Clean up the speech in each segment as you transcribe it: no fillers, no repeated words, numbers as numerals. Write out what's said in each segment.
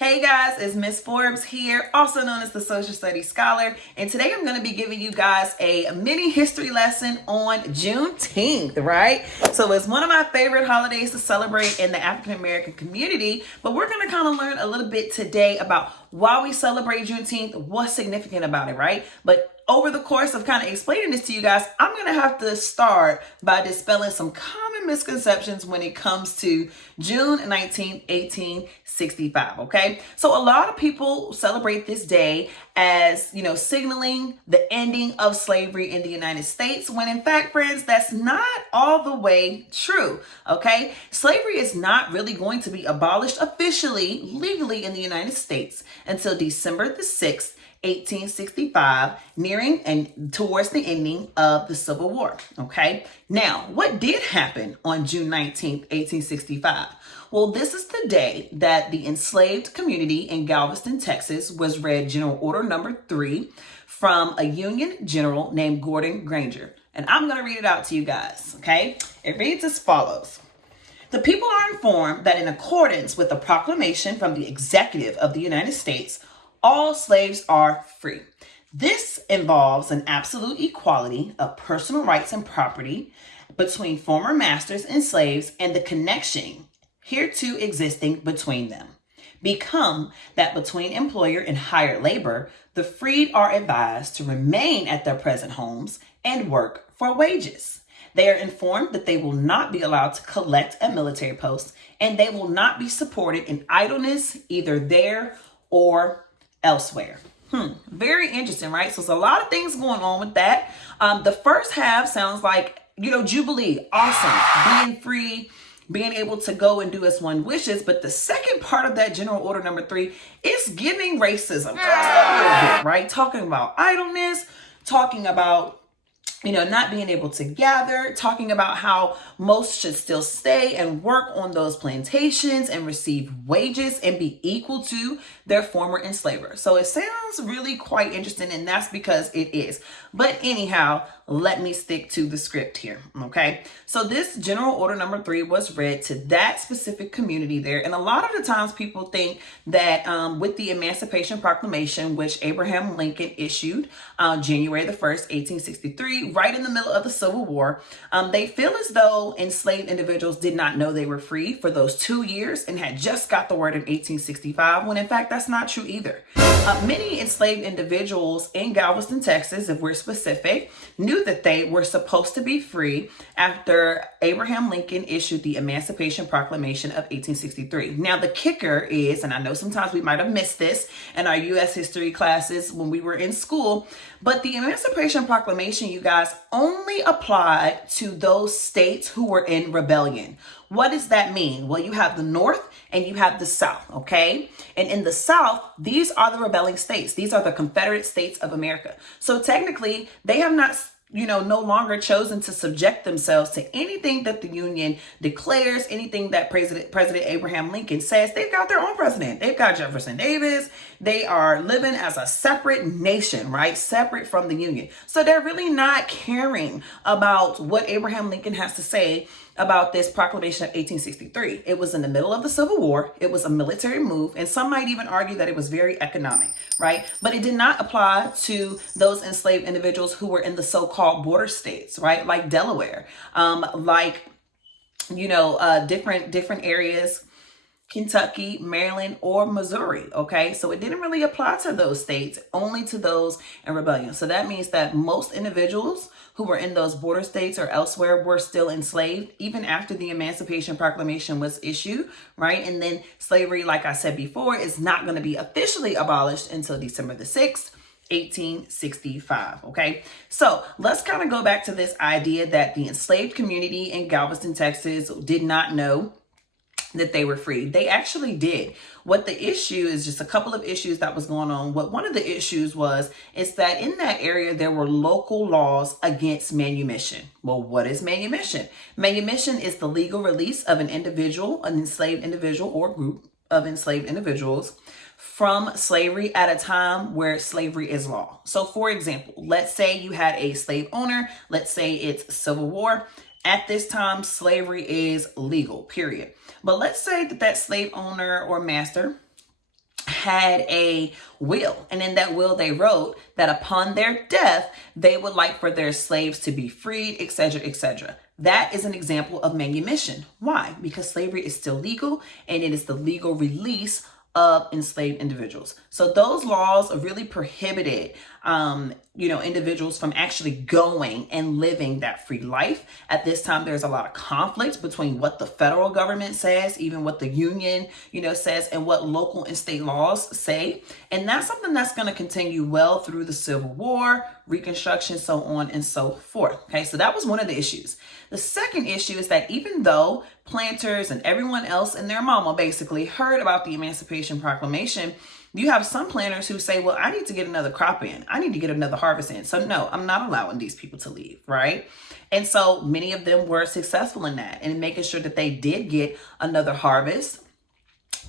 Hey guys, it's Miss Forbes here, also known as the Social Studies Scholar, and today I'm going to be giving you guys a mini history lesson on Juneteenth, right? So it's one of my favorite holidays to celebrate in the African American community, but we're going to kind of learn a little bit today about why we celebrate Juneteenth, what's significant about it, right? But over the course of kind of explaining this to you guys, I'm going to have to start by dispelling some common misconceptions when it comes to June 19, 1865, okay? So a lot of people celebrate this day as, signaling the ending of slavery in the United States, when in fact, friends, that's not all the way true, okay? Slavery is not really going to be abolished officially, legally in the United States until December the 6th, 1865, nearing and towards the ending of the Civil War. Okay. Now, what did happen on June 19th, 1865? Well, this is the day that the enslaved community in Galveston, Texas was read General Order Number 3 from a Union general named Gordon Granger. And I'm going to read it out to you guys. Okay. It reads as follows. The people are informed that in accordance with the proclamation from the executive of the United States, all slaves are free. This involves an absolute equality of personal rights and property between former masters and slaves, and the connection hereto existing between them become that between employer and hired labor, the freed are advised to remain at their present homes and work for wages. They are informed that they will not be allowed to collect at military posts, and they will not be supported in idleness either there or elsewhere. Very interesting, right? So there's a lot of things going on with that. The first half sounds like, Jubilee, awesome, being free, being able to go and do as one wishes. But the second part of that General Order Number 3 is giving racism just a little bit, right? Talking about idleness, talking about not being able to gather, talking about how most should still stay and work on those plantations and receive wages and be equal to their former enslavers. So it sounds really quite interesting, and that's because it is. But anyhow, let me stick to the script here, okay? So this General Order Number 3 was read to that specific community there. And a lot of the times people think that with the Emancipation Proclamation, which Abraham Lincoln issued January the 1st, 1863, right in the middle of the Civil War, they feel as though enslaved individuals did not know they were free for those 2 years and had just got the word in 1865, when in fact that's not true either. Many enslaved individuals in Galveston, Texas, if we're specific, knew that they were supposed to be free after Abraham Lincoln issued the Emancipation Proclamation of 1863. Now, the kicker is, and I know sometimes we might have missed this in our U.S. history classes when we were in school, but the Emancipation Proclamation, you guys, only applied to those states who were in rebellion. What does that mean? Well, you have the North and you have the South, okay? And in the South, these are the rebelling states. These are the Confederate States of America. So technically, they have not no longer chosen to subject themselves to anything that the Union declares, anything that President Abraham Lincoln says. They've got their own president. They've got Jefferson Davis. They are living as a separate nation, right? Separate from the Union. So they're really not caring about what Abraham Lincoln has to say about this proclamation of 1863. It was in the middle of the Civil War. It was a military move, and some might even argue that it was very economic, right? But it did not apply to those enslaved individuals who were in the so-called border states, right? Like Delaware, different areas, Kentucky, Maryland, or Missouri, okay? So it didn't really apply to those states, only to those in rebellion. So that means that most individuals who were in those border states or elsewhere were still enslaved, even after the Emancipation Proclamation was issued, right? And then slavery, like I said before, is not going to be officially abolished until December the 6th, 1865, okay? So let's kind of go back to this idea that the enslaved community in Galveston, Texas did not know that they were free. They actually did. What the issue is, just a couple of issues that was going on. What one of the issues is that in that area, there were local laws against manumission. Well, what is manumission? Manumission is the legal release of an individual, an enslaved individual or group of enslaved individuals from slavery at a time where slavery is law. So for example, let's say you had a slave owner, let's say it's Civil War. At this time, slavery is legal, period. But let's say that slave owner or master had a will, and in that will they wrote that upon their death, they would like for their slaves to be freed, etc., etc. That is an example of manumission. Why? Because slavery is still legal, and it is the legal release of enslaved individuals. So those laws really prohibited, individuals from actually going and living that free life. At this time, there's a lot of conflict between what the federal government says, even what the union, says, and what local and state laws say. And that's something that's going to continue well through the Civil War, Reconstruction, so on and so forth. Okay, so that was one of the issues. The second issue is that even though planters and everyone else and their mama basically heard about the Emancipation Proclamation, you have some planters who say, well, I need to get another crop in. I need to get another harvest in. So no, I'm not allowing these people to leave, right? And so many of them were successful in that and making sure that they did get another harvest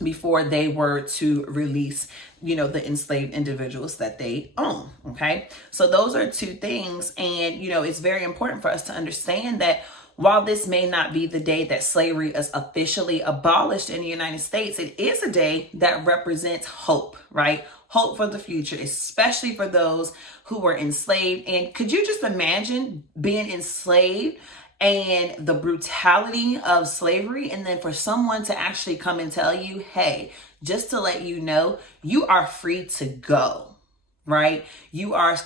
before they were to release, the enslaved individuals that they own. Okay. So those are two things. And, it's very important for us to understand that while this may not be the day that slavery is officially abolished in the United States, it is a day that represents hope, right? Hope for the future, especially for those who were enslaved. And could you just imagine being enslaved and the brutality of slavery, and then for someone to actually come and tell you, hey, just to let you know, you are free to go, right? You are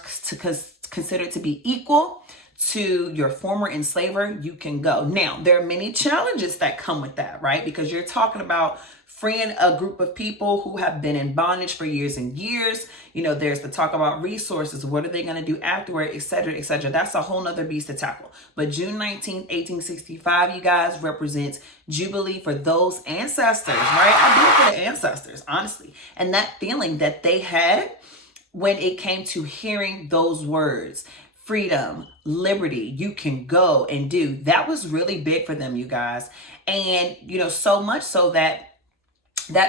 considered to be equal to your former enslaver. You can go. Now, there are many challenges that come with that, right? Because you're talking about freeing a group of people who have been in bondage for years and years. There's the talk about resources. What are they going to do afterward, et cetera, et cetera. That's a whole nother beast to tackle. But June 19th, 1865, you guys, represents Jubilee for those ancestors, right? I do it for the ancestors, honestly. And that feeling that they had when it came to hearing those words, freedom, liberty, you can go and do. That was really big for them, you guys. And, so much so that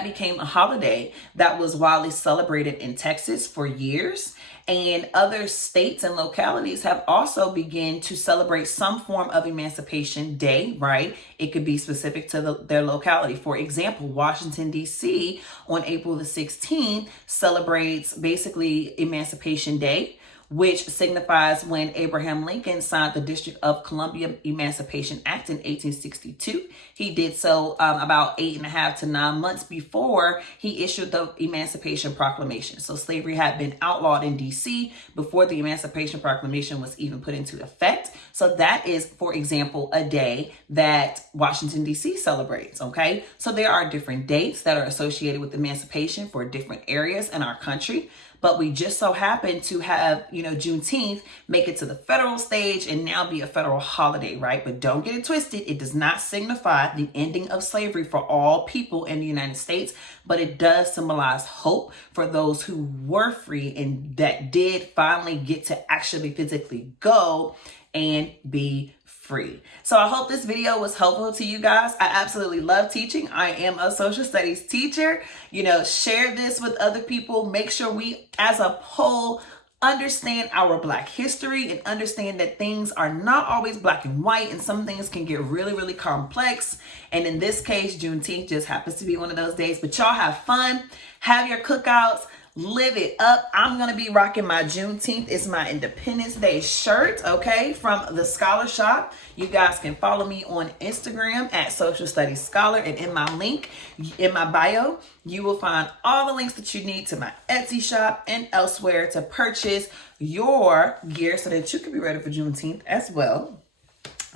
became a holiday that was widely celebrated in Texas for years. And other states and localities have also begun to celebrate some form of Emancipation Day, right? It could be specific to their locality. For example, Washington, D.C. on April the 16th celebrates basically Emancipation Day, which signifies when Abraham Lincoln signed the District of Columbia Emancipation Act in 1862. He did so about 8.5 to 9 months before he issued the Emancipation Proclamation. So slavery had been outlawed in D.C. before the Emancipation Proclamation was even put into effect. So that is, for example, a day that Washington, D.C. celebrates, okay? So there are different dates that are associated with emancipation for different areas in our country. But we just so happen to have, Juneteenth make it to the federal stage and now be a federal holiday, right? But don't get it twisted. It does not signify the ending of slavery for all people in the United States, but it does symbolize hope for those who were free and that did finally get to actually physically go and be free. So I hope this video was helpful to you guys. I absolutely love teaching. I am a social studies teacher. Share this with other people. Make sure we as a whole understand our Black history and understand that things are not always black and white, and some things can get really, really complex. And in this case, Juneteenth just happens to be one of those days. But y'all have fun, have your cookouts, live it up. I'm going to be rocking my Juneteenth. It's my Independence Day shirt, okay, from the Scholar Shop. You guys can follow me on Instagram at Social Studies Scholar. And in my link, in my bio, you will find all the links that you need to my Etsy shop and elsewhere to purchase your gear so that you can be ready for Juneteenth as well.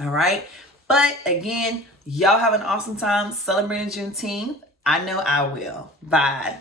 All right. But again, y'all have an awesome time celebrating Juneteenth. I know I will. Bye.